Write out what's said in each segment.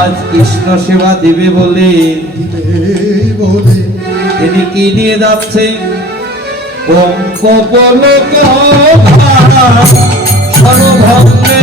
আজ কৃষ্ণ সেবা দিবে বলে তিনি কি নিয়ে যাচ্ছে? পঙ্কপলক সর্বভঙ্গে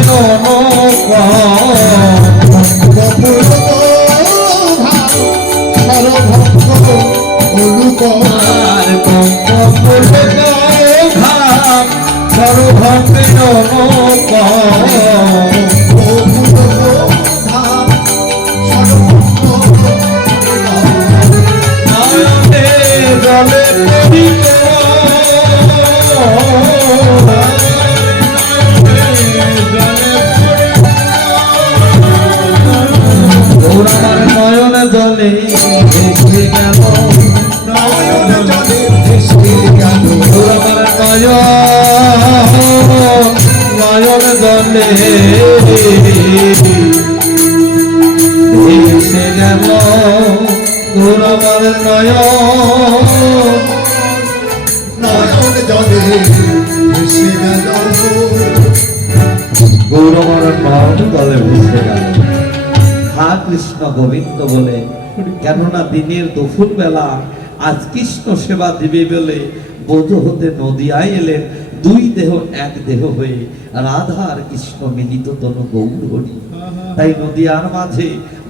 কৃষ্ণ গোবিন্দ বলে। কেননা দিনের দুপুর বেলা আজ কৃষ্ণ সেবা দিবে বলে বোধ হতে নদিয়ায় এলেন দুই দেহ এক দেহ হয়ে রাধা আর কৃষ্ণ মিলিত তনু গৌর হরি। তাই নদিয়ার মাঝে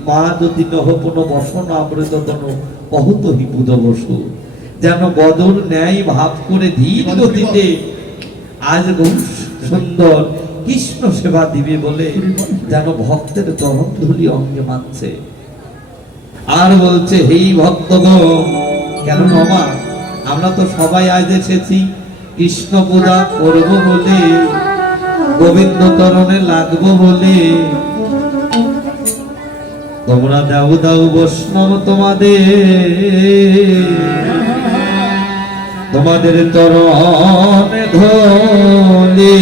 মা যদি নহপন বসন আমৃত তনু কহত হিপুদ বসু, যেন বদর ন্যায় ভাব করে ধীর গতিতে আজ বহু সুন্দর কৃষ্ণ সেবা দিবে বলে যেন ভক্তের চরণ ধুলি অঙ্গে মানছে। আর বলছে, হেই ভক্তগণ, কেন নমা আমরা তো সবাই আজ এসেছি কৃষ্ণ পূজা করব বলে, গোবিন্দ চরণে লাগবো বলে। তোমরা দাও দাও বৈষ্ণব তোমাদের চরণে ধরে।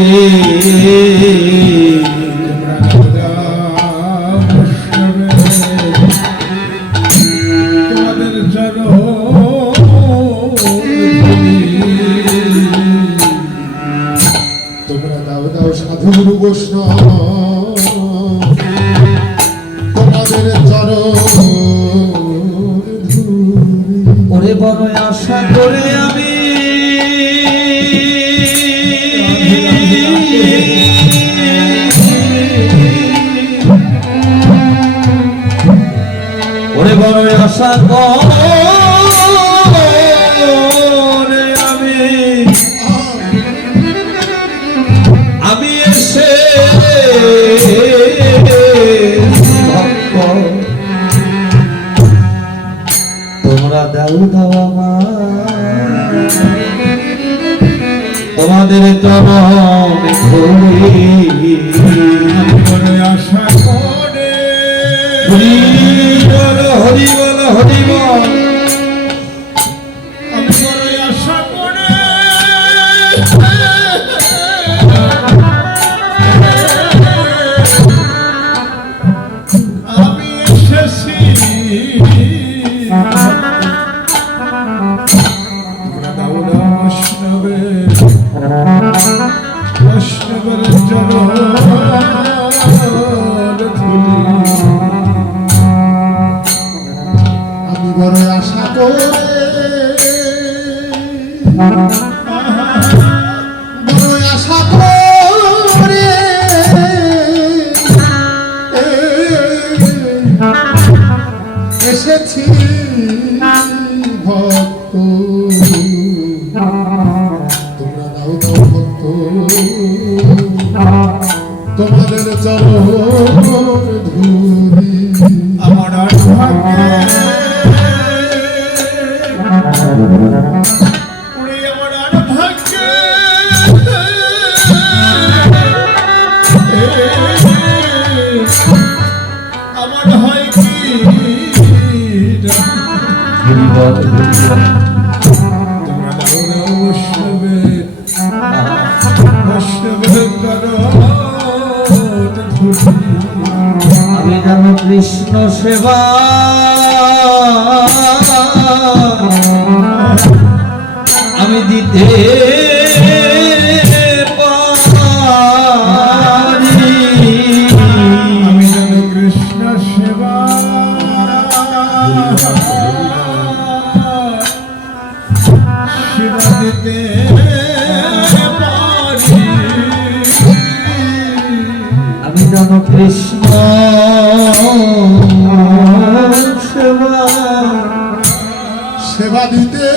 তোমরা দাও দাও সাধু গুরু বৈষ্ণব তোমাদের চরণ। ওরে বড় আশা করে আমি ওরে বড় আশা করে আমি এসে তোমরা দাও দাও আমার তোমাদের চরণে ধরে। আশা করে হরি বল হরি বল হরি বল। আমি বড় আশা করে আমি এসেছি। বৈষ্ণবের চরণ ধুলি আমি বড় আশা করে বড় আশা করে এসেছি ভক্ত। তোমরা দাও দাও ভক্ত তোমাদের চরণ ধুলি। আমার ভাগ্যে আমার ভাগ্যে আমার হয় কি তোমরা দাও দাও বৈষ্ণবের আমি জানো কৃষ্ণ সেবা আমি দিতে পারি। আমি জানো কৃষ্ণ সেবা কৃষ্ণ সেবা সেবা দিতে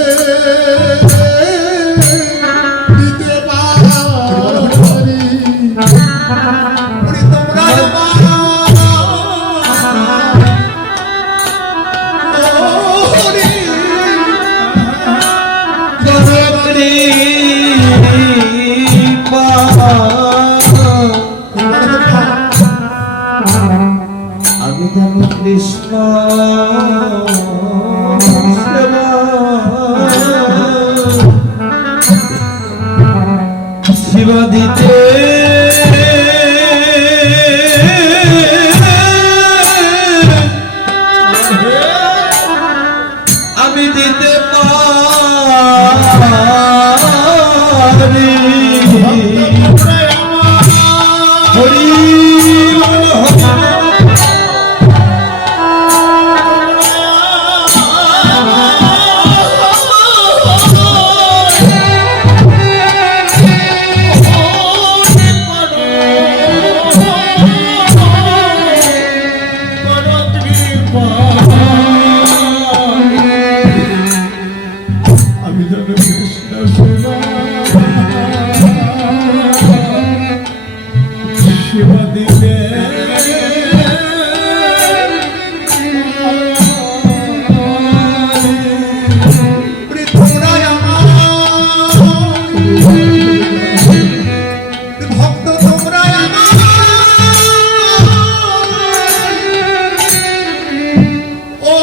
দিতে পারি তোমরা আমি যেন কৃষ্ণ সেবা সেবা দিতে আমি দিতে পারি হরি আমি যেন কৃষ্ণ সেবা সেবা দিতে ভক্ত তোমরা ও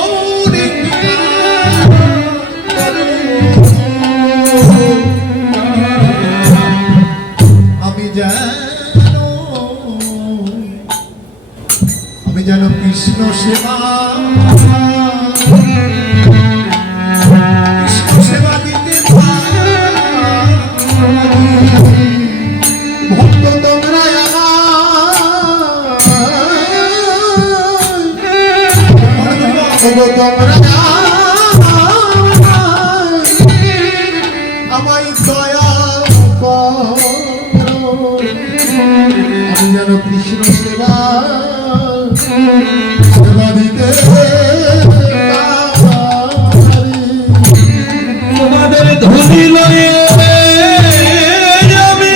আমি যেন কৃষ্ণ সেবা কৃষ্ণ সেবা দিতে ভক্ত তোমরা তোমরা আমায় দয়া করো আমি যেন কৃষ্ণ সেবা সেবা দিতে তোমাদের ধুলি লয়ে আমি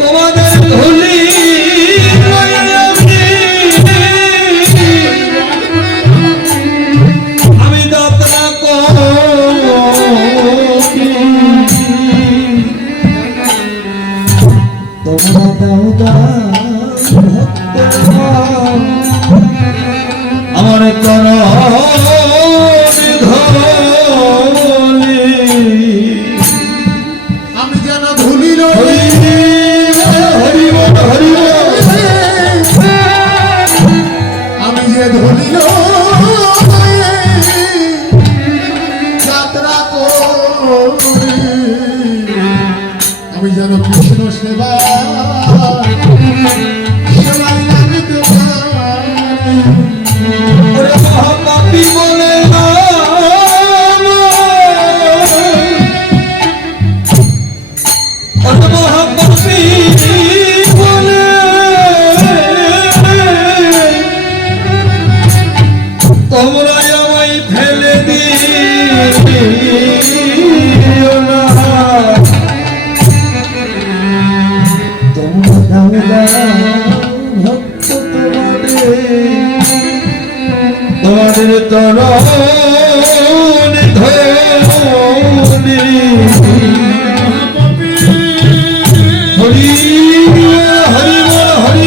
তোমাদের ধুলি লয়ে আমি যাত্রা করি তোমরা আমার কর আমি যেন ধুলিল হরিব হরিব আমি যে ধুলিল যাত্রা করি আমি যেন কৃষ্ণ সেবা সেবা দিতে পারি মহাপাপী বলে মহাপাপী বলে তোমরা আমায় ফেলে দিও না তোমরা ভক্ত তোমাদের তরণ ধরি হরি হরি হরি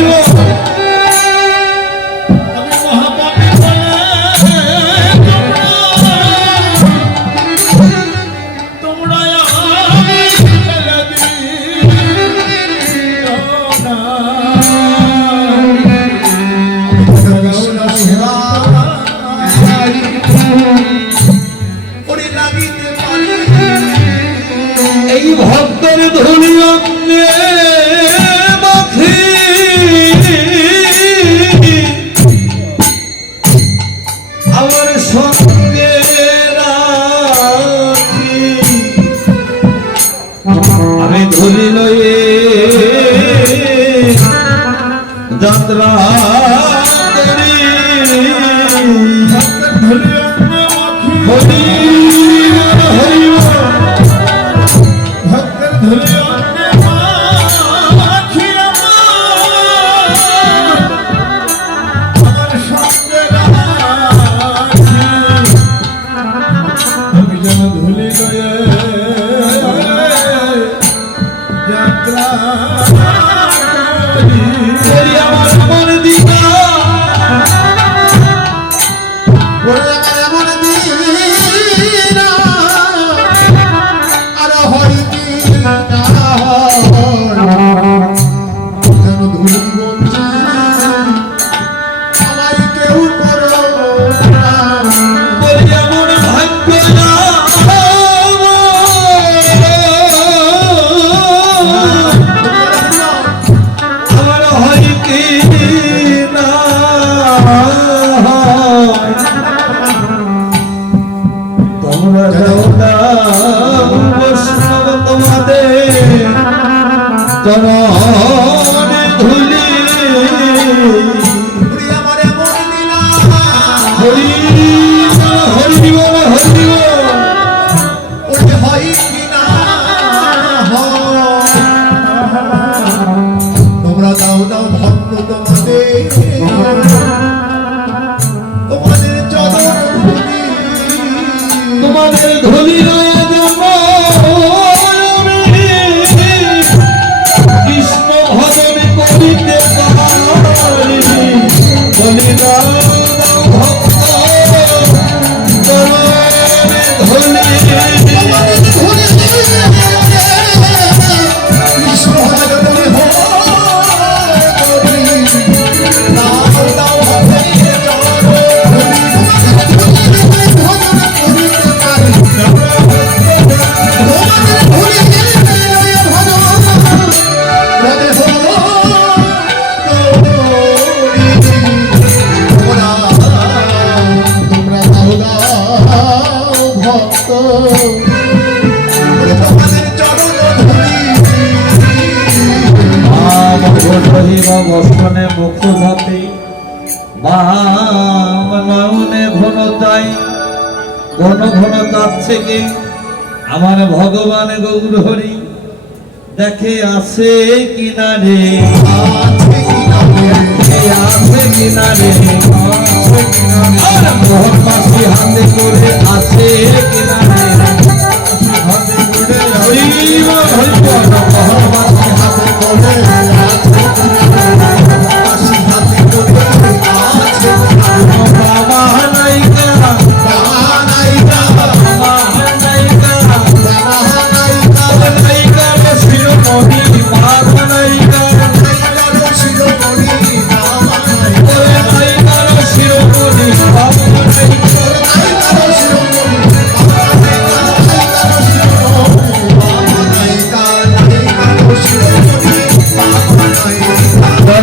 এই ভক্তের ধুলি অঙ্গে মাখি আমার সঙ্গে রাখি আমি ধুলি লয়ে যাত্রা করি হরি হরি ভক্তের ধরে অন্যে মাখি আমার সঙ্গে রাখি আমি যেন ধুলি গয়ে যাত্রা করি করি আমার মন দিনা ওরে আমার এমন দিন আর হয় কি না যেন ধুলি বলছি আমায় কেউ করো না করি এমন ভাগ্য না আমার হয় কি না হয়। তোমরা যাও না বৈষ্ণব তোমাদের চরণে ধুলি ওরে আমার এমন দিন হরি হরি বল হরি বল। ওরে হয় কি না হয়। তোমরা দাও দাও ভক্ত তোমাদের তোমাদের চরণ ধুলি তোমাদের ধুলি রয়ে যাব আমি কৃষ্ণ ভজন করিতে পারি বলি দাও দাও ভক্ত চরণে ধুলি কৃষ্ণ ভজন করি দাও দাও ভক্তের চরণ ধুলি ভজন করিতে পারি বসনে মুখ ধাতে বাম নয়নে ঘন চাই ঘন ঘন চাচ্ছে কে আমার ভগবান গৌর হরি দেখে আসে কিনা রে আসে কিনা রে আর মোহন মাসি হাতে করে আসে কিনা রে হরি বল হরি বল মোহন মাসি হাতে করে বাবা নাইকা নাইকা শিরোমণি বাবা নাইকা নাইকা শিরোমণি বাবা নাইকা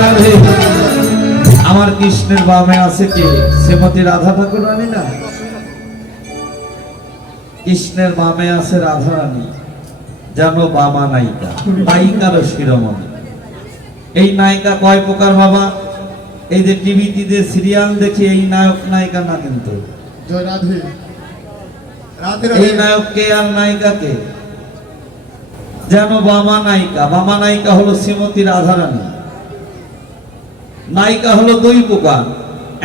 রাধে। আমার কৃষ্ণের বামে আছে কে শ্রীমতী রাধা ঠাকুর রানী না কৃষ্ণের বামে আছে রাধা রানী যেন বামা নায়িকা নায়িকার শিরোমণি। এই নায়িকা কয় প্রকার বাবা? এই যে টিভিতে যে সিরিয়াল দেখি এই নায়ক নায়িকা না কিন্তু জয় রাধে রাধে এই নায়ক কে আর নায়িকা কে যেন বামা নায়িকা। বামা নায়িকা হলো শ্রীমতী রাধা রানী। নায়িকা হলো দুই প্রকার,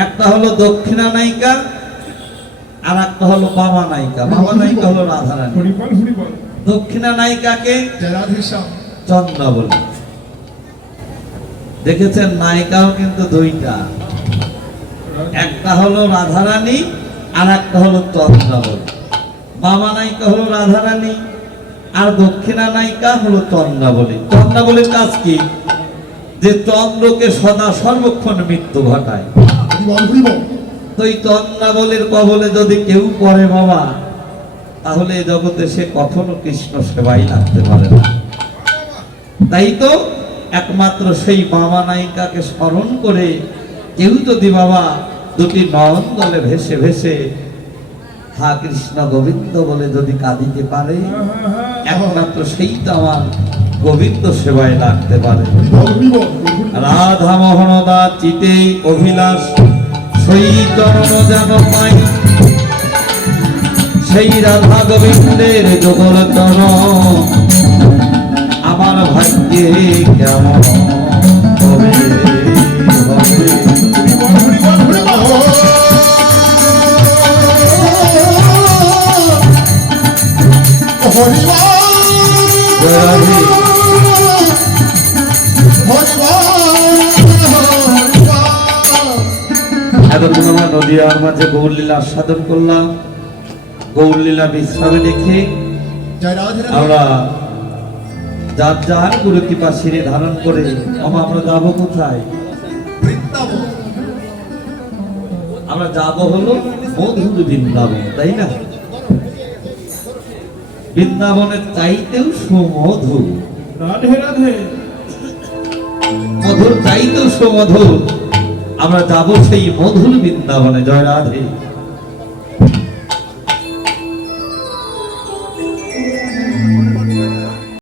একটা হলো দক্ষিণা নায়িকা আর একটা হলো বামা নায়িকা। বামা নায়িকা হলো রাধা রানী, দক্ষিণা নায়িকাকে জয় রাধে শ্যাম চন্দ্রাবলী। দেখেছেন নায়িকাও কিন্তু দুইটা, একটা হলো রাধা রানী আর একটা হলো চন্দ্রাবলী। বামা নায়িকা হলো রাধা রানী আর দক্ষিণা নায়িকা হলো চন্দ্রাবলী। চন্দ্রাবলীর কাজ কি? যে চন্দ্রকে সদা সর্বক্ষণ মৃত্যু ঘটায়। তো এই চন্দ্রাবলীর কবলে যদি কেউ পড়ে বাবা, তাহলে এই জগতে সে কখনো কৃষ্ণ সেবাই লাগতে পারে না। তাই তো একমাত্র সেই বামা নায়িকাকে স্মরণ করে কেউ যদি বাবা দুটি নয়ন দলে ভেসে ভেসে হা কৃষ্ণ গোবিন্দ বলে যদি কাঁদিতে পারে, একমাত্র সেই তো আমার গোবিন্দ সেবায় লাগতে পারে। হরিবল রাধা মোহনদা চিতে অভিলাষ সেই চরণ যেন পাই, সেই রাধা গোবিন্দের যুগল চরণ আমার ভাগ্যে কেমন হবে হবে। জয় রাধে। এতক্ষণ আমরা নদীয়ার মাঝে গৌরলীলা আস্বাদন করলাম। গৌরলীলা বিশ্রামে রেখে আমরা যার যার গুরু কৃপা শিরে ধারণ করে আমরা যাবো কোথায়? আমরা যাব হলো মধুর বৃন্দাবন, তাই না? বৃন্দাবনের চাইতেও সুমধুর, রাধে রাধে। মধুর চাইতেও সুমধুর। আমরা যাব সেই মধুর বৃন্দাবনে। জয় রাধে।